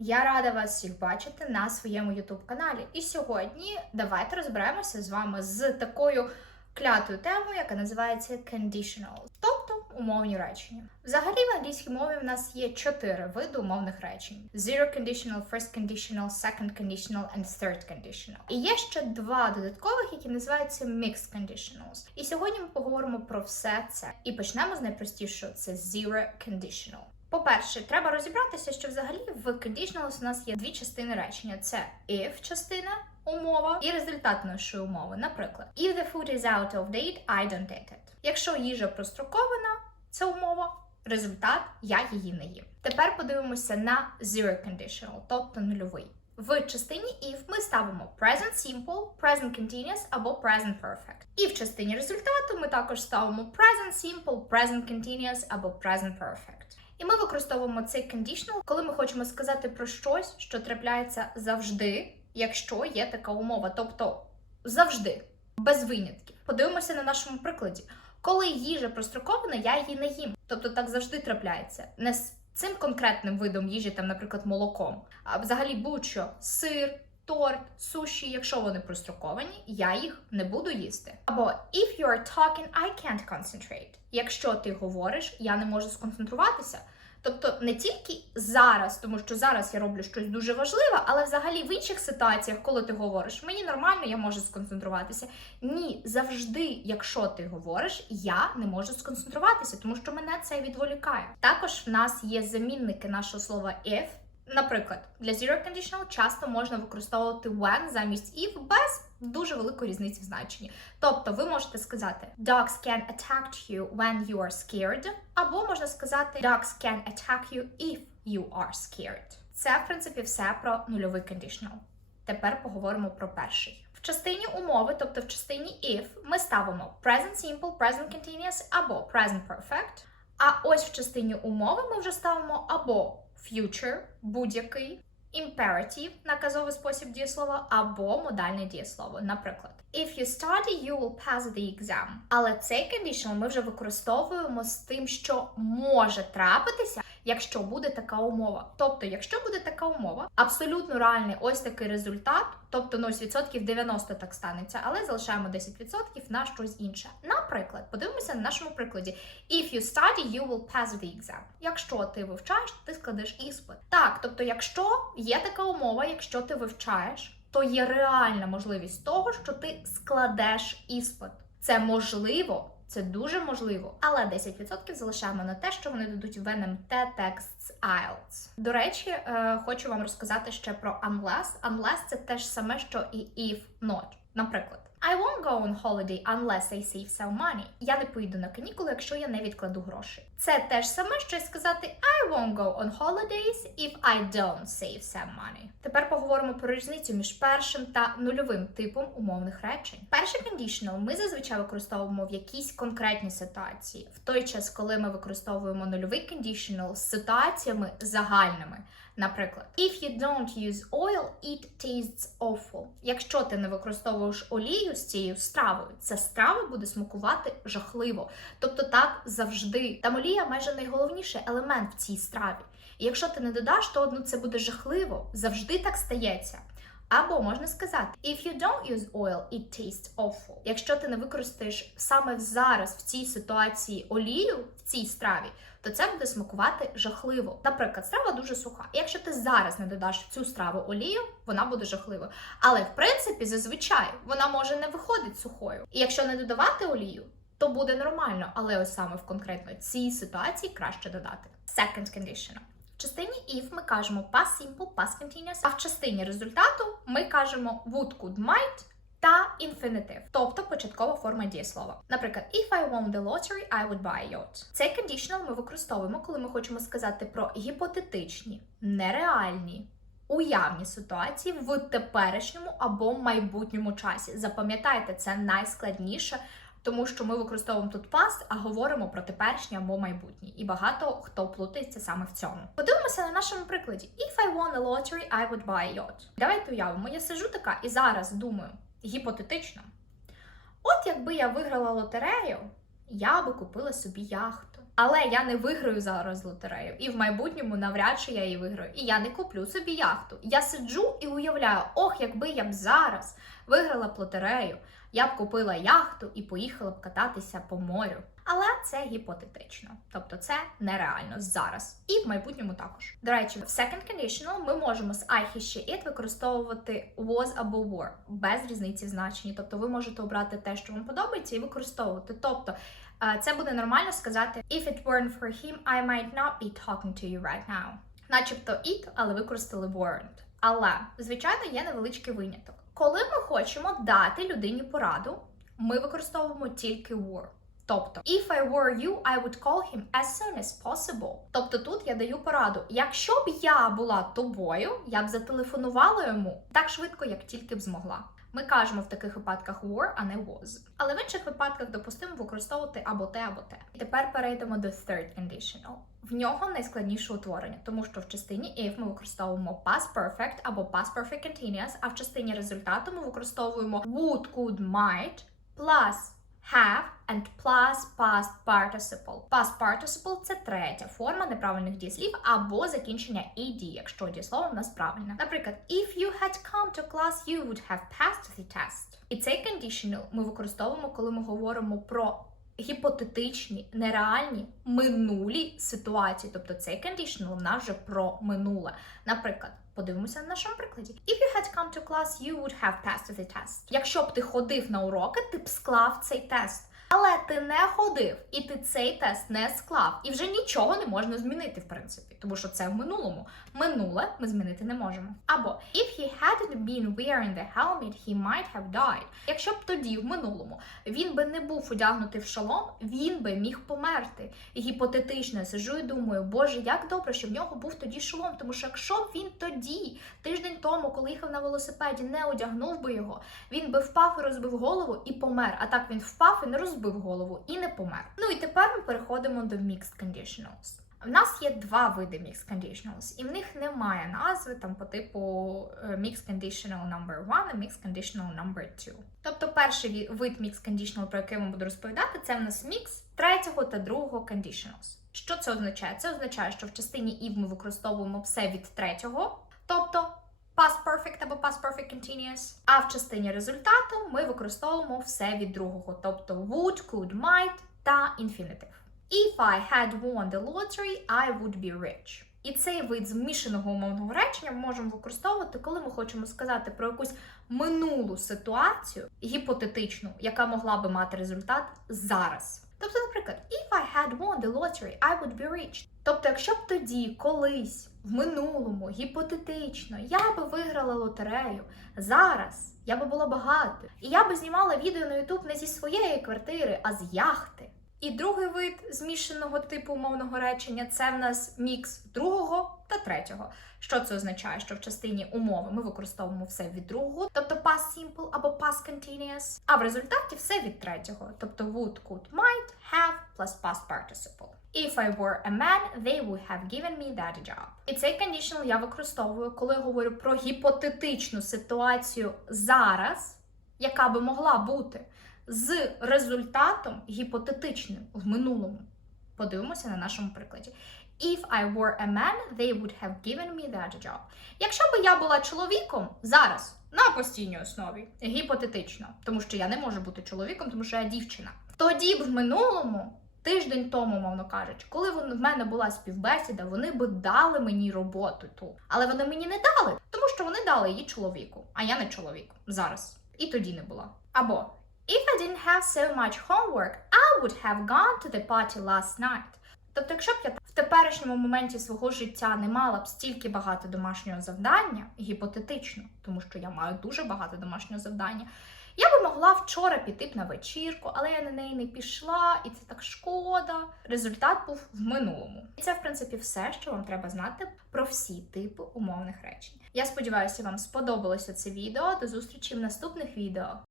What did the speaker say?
Я рада вас всіх бачити на своєму youtube каналі. І сьогодні давайте розберемося з вами з такою клятою темою, яка називається conditional, тобто умовні речення. Взагалі в англійській мові в нас є чотири види умовних речень: zero conditional, first conditional, second conditional and third conditional. І є ще два додаткових, які називаються mixed conditionals. І сьогодні ми поговоримо про все це. І почнемо з найпростішого: це zero conditional. По-перше, треба розібратися, що взагалі в conditionals у нас є дві частини речення: це if частина умова і результат нашої умови. Наприклад, if the food is out of date, I don't eat it. Якщо їжа прострокована, це умова. Результат я її не їм. Тепер подивимося на zero conditional, тобто нульовий. В частині if ми ставимо present simple, present continuous або present perfect. І в частині результату ми також ставимо present simple, present continuous або present perfect. І ми використовуємо цей conditional, коли ми хочемо сказати про щось, що трапляється завжди, якщо є така умова, тобто завжди, без винятків. Подивимося на нашому прикладі. Коли їжа прострокована, я її не їм. Тобто так завжди трапляється. Не з цим конкретним видом їжі, там, наприклад, молоком, а взагалі будь-що сир, торт, суші, якщо вони простроковані, я їх не буду їсти. Або if you are talking, I can't concentrate. Якщо ти говориш, я не можу сконцентруватися. Тобто не тільки зараз, тому що зараз я роблю щось дуже важливе, але взагалі в інших ситуаціях, коли ти говориш, мені нормально, я можу сконцентруватися. Ні, завжди, якщо ти говориш, я не можу сконцентруватися, тому що мене це відволікає. Також в нас є замінники нашого слова if. Наприклад, для zero conditional часто можна використовувати when замість if без дуже великої різниці в значенні. Тобто ви можете сказати dogs can attack you when you are scared, або можна сказати dogs can attack you if you are scared. Це, в принципі, все про нульовий conditional. Тепер поговоримо про перший. В частині умови, тобто в частині if, ми ставимо present simple, present continuous або present perfect. А ось в частині умови ми вже ставимо або future, будь-який, imperative, наказовий спосіб дієслова, або модальне дієслово. Наприклад, if you study, you will pass the exam. Але цей conditional ми вже використовуємо з тим, що може трапитися, якщо буде така умова. Тобто, якщо буде така умова, абсолютно реальний ось такий результат, тобто ну, ось відсотків 90 так станеться, але залишаємо 10% на щось інше. Наприклад, подивимося на нашому прикладі: if you study, you will pass the exam. Якщо ти вивчаєш, ти складеш іспит. Так, тобто, якщо є така умова, якщо ти вивчаєш, то є реальна можливість того, що ти складеш іспит. Це можливо. Це дуже можливо, але 10% залишаємо на те, що вони дадуть в НМТ текст IELTS. До речі, е, хочу вам розказати ще про unless. Unless – це те ж саме, що і if not. Наприклад, I won't go on holiday unless I save some money. Я не поїду на канікули, якщо я не відкладу гроші. Це те ж саме, що й сказати I won't go on holidays if I don't save some money. Тепер поговоримо про різницю між першим та нульовим типом умовних речень. Перший conditional ми зазвичай використовуємо в якійсь конкретній ситуації, в той час, коли ми використовуємо нульовий conditional з ситуаціями загальними. Наприклад, if you don't use oil, it tastes awful. Якщо ти не використовуєш олію з цією стравою, ця страва буде смакувати жахливо. Тобто так завжди. Там олія майже найголовніший елемент в цій страві. І якщо ти не додаш, то ну, це буде жахливо. Завжди так стається. Або можна сказати, if you don't use oil, it tastes awful. Якщо ти не використаєш саме зараз в цій ситуації олію в цій страві, то це буде смакувати жахливо. Наприклад, страва дуже суха. Якщо ти зараз не додаш цю страву олію, вона буде жахливою. Але в принципі, зазвичай вона може не виходити сухою. І якщо не додавати олію, то буде нормально. Але ось саме в конкретно цій ситуації краще додати. Second conditional. Частині if ми кажемо past simple, past continuous, а в частині результату ми кажемо would, could, might та інфінітив, тобто початкова форма дієслова. Наприклад, if I won the lottery, I would buy a yacht. Цей conditional ми використовуємо, коли ми хочемо сказати про гіпотетичні, нереальні. Уявні ситуації в теперішньому або майбутньому часі. Запам'ятайте, це найскладніше, тому що ми використовуємо тут past, а говоримо про теперішнє або майбутнє. І багато хто плутається саме в цьому. Подивимося на нашому прикладі: If I won a lottery, I would buy a yacht. Давайте уявимо, я сижу така і зараз думаю, гіпотетично. От якби я виграла лотерею, я би купила собі яхту. Але я не виграю зараз лотерею, і в майбутньому навряд чи я її виграю. І я не куплю собі яхту. Я сиджу і уявляю, ох, якби я б зараз виграла б лотерею, я б купила яхту і поїхала б кататися по морю. Але це гіпотетично, тобто це нереально зараз і в майбутньому також. До речі, в second conditional ми можемо з I, he, she, it використовувати was або were без різниці в значенні. Тобто ви можете обрати те, що вам подобається, і використовувати. Тобто е, це буде нормально сказати If it weren't for him, I might not be talking to you right now. Начебто it, але використали weren't. Але, звичайно, є невеличкий виняток. Коли ми хочемо дати людині пораду, ми використовуємо тільки were. Тобто, if I were you, I would call him as soon as possible. Тобто тут я даю пораду. Якщо б я була тобою, я б зателефонувала йому так швидко, як тільки б змогла. Ми кажемо в таких випадках were, а не was. Але в інших випадках допустимо використовувати або те, або те. І тепер перейдемо до third conditional. В нього найскладніше утворення, тому що в частині if ми використовуємо past perfect або past perfect continuous, а в частині результату ми використовуємо would, could, might plus have and plus past participle. Past participle – це третя форма неправильних дієслів або закінчення ed, якщо дієслово в нас правильне. Наприклад, if you had come to class, you would have passed the test. І цей conditional ми використовуємо, коли ми говоримо про гіпотетичні, нереальні минулі ситуації. Тобто цей conditional вона вже про минуле. Наприклад, подивимося на нашому прикладі. If you had come to class, you would have passed the test. Якщо б ти ходив на уроки, ти б склав цей тест. Але ти не ходив, і ти цей тест не склав, і вже нічого не можна змінити, в принципі, тому що це в минулому. Минуле ми змінити не можемо. Або if he hadn't been wearing the helmet, he might have died. Якщо б тоді, в минулому, він би не був одягнутий в шолом, він би міг померти. І гіпотетично сижу і думаю, боже, як добре, що в нього був тоді шолом, тому що якщо б він тоді, тиждень тому, коли їхав на велосипеді, не одягнув би його, він би впав і розбив голову і помер. А так він впав і не розбив голову і не помер. Ну і тепер ми переходимо до mixed conditionals. В нас є два види mixed conditionals, і в них немає назви там по типу е, mixed conditional number one і mixed conditional number two. Тобто перший вид mixed conditional, про який вам буду розповідати, це в нас мікс третього та другого conditionals. Що це означає? Це означає, що в частині if ми використовуємо все від третього, тобто perfect або past perfect continuous, а в частині результату ми використовуємо все від другого, тобто would, could, might та infinitive. If I had won the lottery, I would be rich. І цей вид змішаного умовного речення ми можемо використовувати, коли ми хочемо сказати про якусь минулу ситуацію, гіпотетичну, яка могла би мати результат зараз. Тобто, наприклад, if I had won the lottery, I would be rich. Тобто, якщо б тоді, колись, в минулому, гіпотетично, я би виграла лотерею, зараз я би була багатою. І я би знімала відео на YouTube не зі своєї квартири, а з яхти. І другий вид змішаного типу умовного речення це в нас мікс другого та третього. Що це означає? Що в частині умови ми використовуємо все від другого, тобто past simple або past continuous, а в результаті все від третього, тобто would, could, might, have plus past participle. If I were a man, they would have given me that job. І цей conditional я використовую, коли говорю про гіпотетичну ситуацію зараз, яка би могла бути з результатом гіпотетичним в минулому. Подивимося на нашому прикладі. If I were a man, they would have given me that job. Якщо би я була чоловіком зараз на постійній основі, гіпотетично, тому що я не можу бути чоловіком, тому що я дівчина. Тоді б в минулому, тиждень тому, мовно кажучи, коли в мене була співбесіда, вони би дали мені роботу ту. Але вони мені не дали, тому що вони дали її чоловіку, а я не чоловік зараз. І тоді не була. Або If I didn't have so much homework, I would have gone to the party last night. Тобто, якщо б я теперішньому моменті свого життя не мала б стільки багато домашнього завдання, гіпотетично, тому що я маю дуже багато домашнього завдання, я би могла вчора піти б на вечірку, але я на неї не пішла, і це так шкода. Результат був в минулому. І це, в принципі, все, що вам треба знати про всі типи умовних речень. Я сподіваюся, вам сподобалося це відео. До зустрічі в наступних відео.